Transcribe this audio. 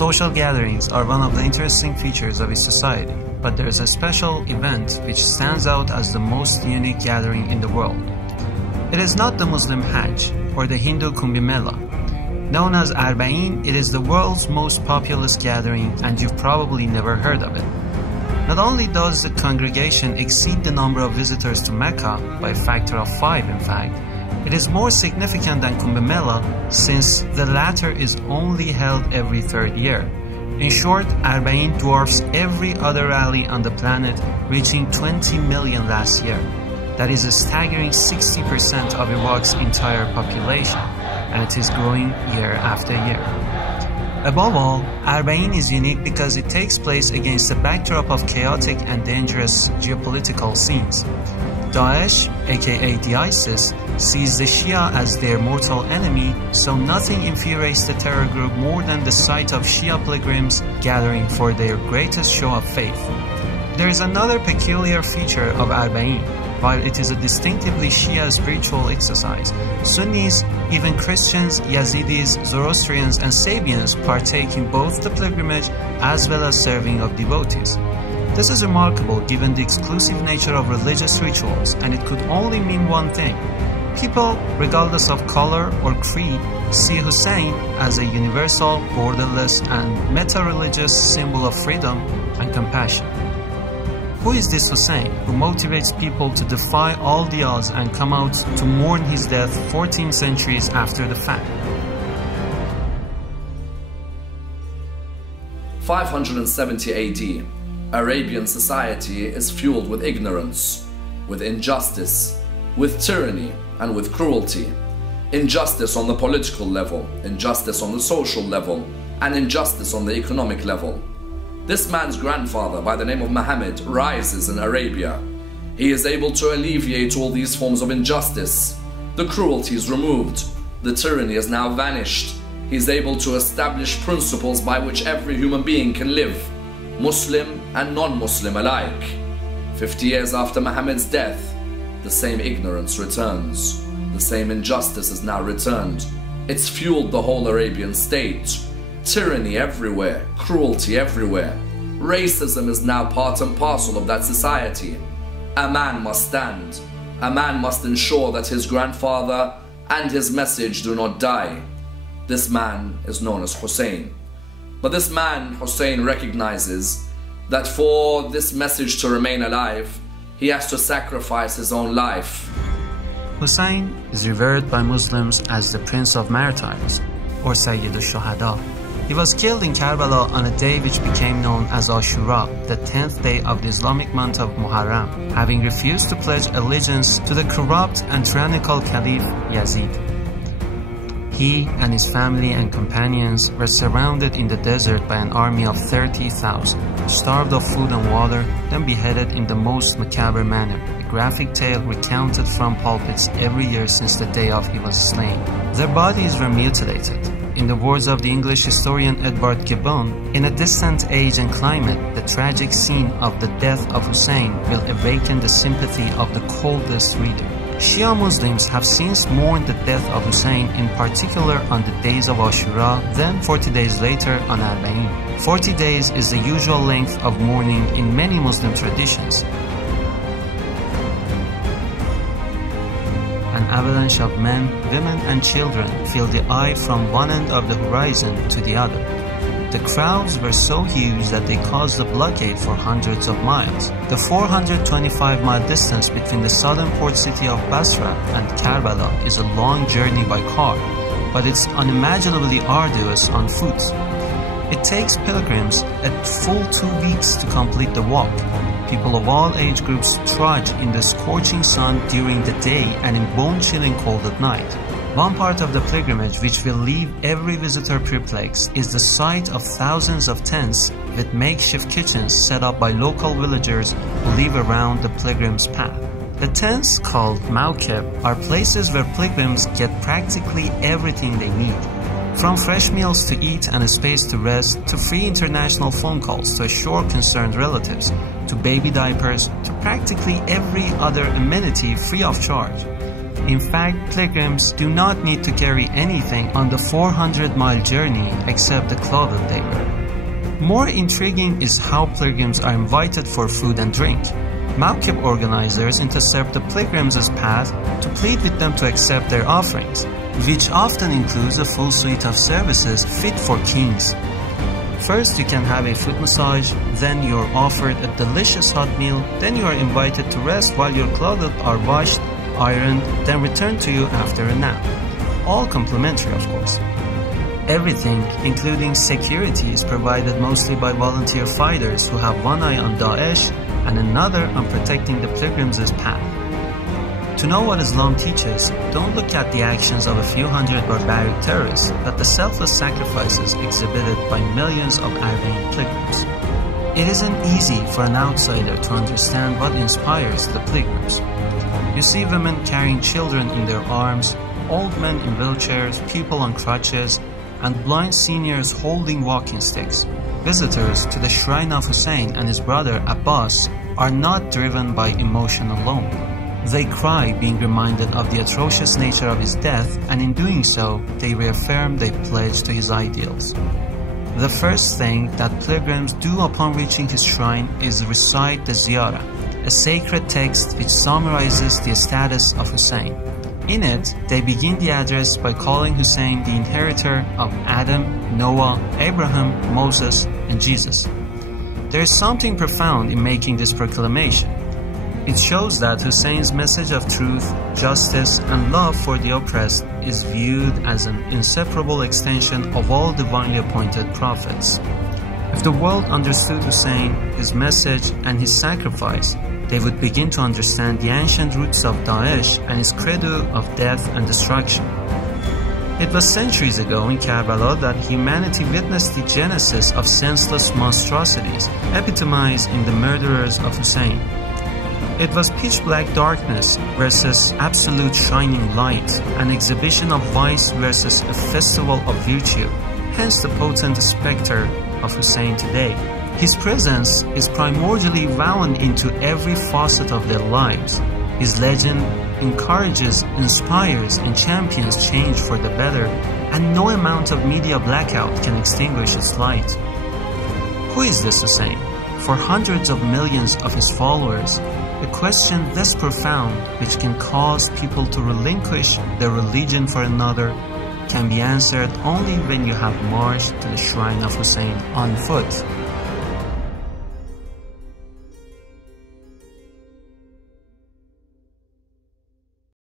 Social gatherings are one of the interesting features of its society, but there is a special event which stands out as the most unique gathering in the world. It is not the Muslim Hajj or the Hindu Kumbh Mela. Known as Arbaeen, it is the world's most populous gathering, and you've probably never heard of it. Not only does the congregation exceed the number of visitors to Mecca by a factor of 5 in fact, it is more significant than Kumbh Mela since the latter is only held every third year. In short, Arbaeen dwarfs every other rally on the planet, reaching 20 million last year. That is a staggering 60% of Iraq's entire population, and it is growing year after year. Above all, Arbaeen is unique because it takes place against a backdrop of chaotic and dangerous geopolitical scenes. Daesh, aka the ISIS, sees the Shia as their mortal enemy, so nothing infuriates the terror group more than the sight of Shia pilgrims gathering for their greatest show of faith. There is another peculiar feature of Arbaeen. While it is a distinctively Shia spiritual exercise, Sunnis, even Christians, Yazidis, Zoroastrians, and Sabians partake in both the pilgrimage as well as serving of devotees. This is remarkable given the exclusive nature of religious rituals, and it could only mean one thing. People, regardless of color or creed, see Hussein as a universal, borderless, and meta-religious symbol of freedom and compassion. Who is this Hussein who motivates people to defy all the odds and come out to mourn his death 14 centuries after the fact? 570 AD, Arabian society is fueled with ignorance, with injustice, with tyranny, and with cruelty. Injustice on the political level, injustice on the social level, and injustice on the economic level. This man's grandfather, by the name of Muhammad, rises in Arabia. He is able to alleviate all these forms of injustice. The cruelty is removed. The tyranny is now vanished. He is able to establish principles by which every human being can live, Muslim and non-Muslim alike. 50 years after Muhammad's death, the same ignorance returns. The same injustice is now returned. It's fueled the whole Arabian state. Tyranny everywhere, cruelty everywhere. Racism is now part and parcel of that society. A man must stand. A man must ensure that his grandfather and his message do not die. This man is known as Hussein. But this man, Hussein, recognizes that for this message to remain alive, he has to sacrifice his own life. Hussein is revered by Muslims as the Prince of Martyrs, or Sayyid al-Shuhada. He was killed in Karbala on a day which became known as Ashura, the 10th day of the Islamic month of Muharram, having refused to pledge allegiance to the corrupt and tyrannical Caliph Yazid. He and his family and companions were surrounded in the desert by an army of 30,000, starved of food and water, then beheaded in the most macabre manner, a graphic tale recounted from pulpits every year since the day of he was slain. Their bodies were mutilated. In the words of the English historian Edward Gibbon, in a distant age and climate, the tragic scene of the death of Hussein will awaken the sympathy of the coldest reader. Shia Muslims have since mourned the death of Hussein, in particular on the days of Ashura, then 40 days later on Arbaeen. 40 days is the usual length of mourning in many Muslim traditions. An avalanche of men, women and children filled the eye from one end of the horizon to the other. The crowds were so huge that they caused a blockade for hundreds of miles. The 425-mile distance between the southern port city of Basra and Karbala is a long journey by car, but it's unimaginably arduous on foot. It takes pilgrims a full 2 weeks to complete the walk. People of all age groups trudge in the scorching sun during the day and in bone-chilling cold at night. One part of the pilgrimage which will leave every visitor perplexed is the sight of thousands of tents with makeshift kitchens set up by local villagers who live around the pilgrim's path. The tents, called mawkib, are places where pilgrims get practically everything they need. From fresh meals to eat and a space to rest, to free international phone calls to assure concerned relatives, to baby diapers, to practically every other amenity free of charge. In fact, pilgrims do not need to carry anything on the 400-mile journey except the clothes they wear. More intriguing is how pilgrims are invited for food and drink. Mawqif organizers intercept the pilgrims' path to plead with them to accept their offerings, which often includes a full suite of services fit for kings. First, you can have a foot massage, then you are offered a delicious hot meal, then you are invited to rest while your clothes are washed, ironed, then returned to you after a nap. All complimentary, of course. Everything, including security, is provided mostly by volunteer fighters who have one eye on Daesh and another on protecting the pilgrims' path. To know what Islam teaches, don't look at the actions of a few hundred barbaric terrorists, but the selfless sacrifices exhibited by millions of Arbaeen pilgrims. It isn't easy for an outsider to understand what inspires the pilgrims. You see women carrying children in their arms, old men in wheelchairs, people on crutches, and blind seniors holding walking sticks. Visitors to the shrine of Hussein and his brother Abbas are not driven by emotion alone. They cry being reminded of the atrocious nature of his death, and in doing so, they reaffirm their pledge to his ideals. The first thing that pilgrims do upon reaching his shrine is recite the Ziyarah, a sacred text which summarizes the status of Hussein. In it, they begin the address by calling Hussein the inheritor of Adam, Noah, Abraham, Moses, and Jesus. There is something profound in making this proclamation. It shows that Hussein's message of truth, justice, and love for the oppressed is viewed as an inseparable extension of all divinely appointed prophets. If the world understood Hussein, his message, and his sacrifice, they would begin to understand the ancient roots of Daesh and its credo of death and destruction. It was centuries ago in Karbala that humanity witnessed the genesis of senseless monstrosities, epitomized in the murderers of Hussein. It was pitch-black darkness versus absolute shining light, an exhibition of vice versus a festival of virtue, hence the potent specter of Hussein today. His presence is primordially woven into every facet of their lives. His legend encourages, inspires, and champions change for the better, and no amount of media blackout can extinguish its light. Who is this Hussein? For hundreds of millions of his followers, a question this profound, which can cause people to relinquish their religion for another, can be answered only when you have marched to the shrine of Hussein on foot.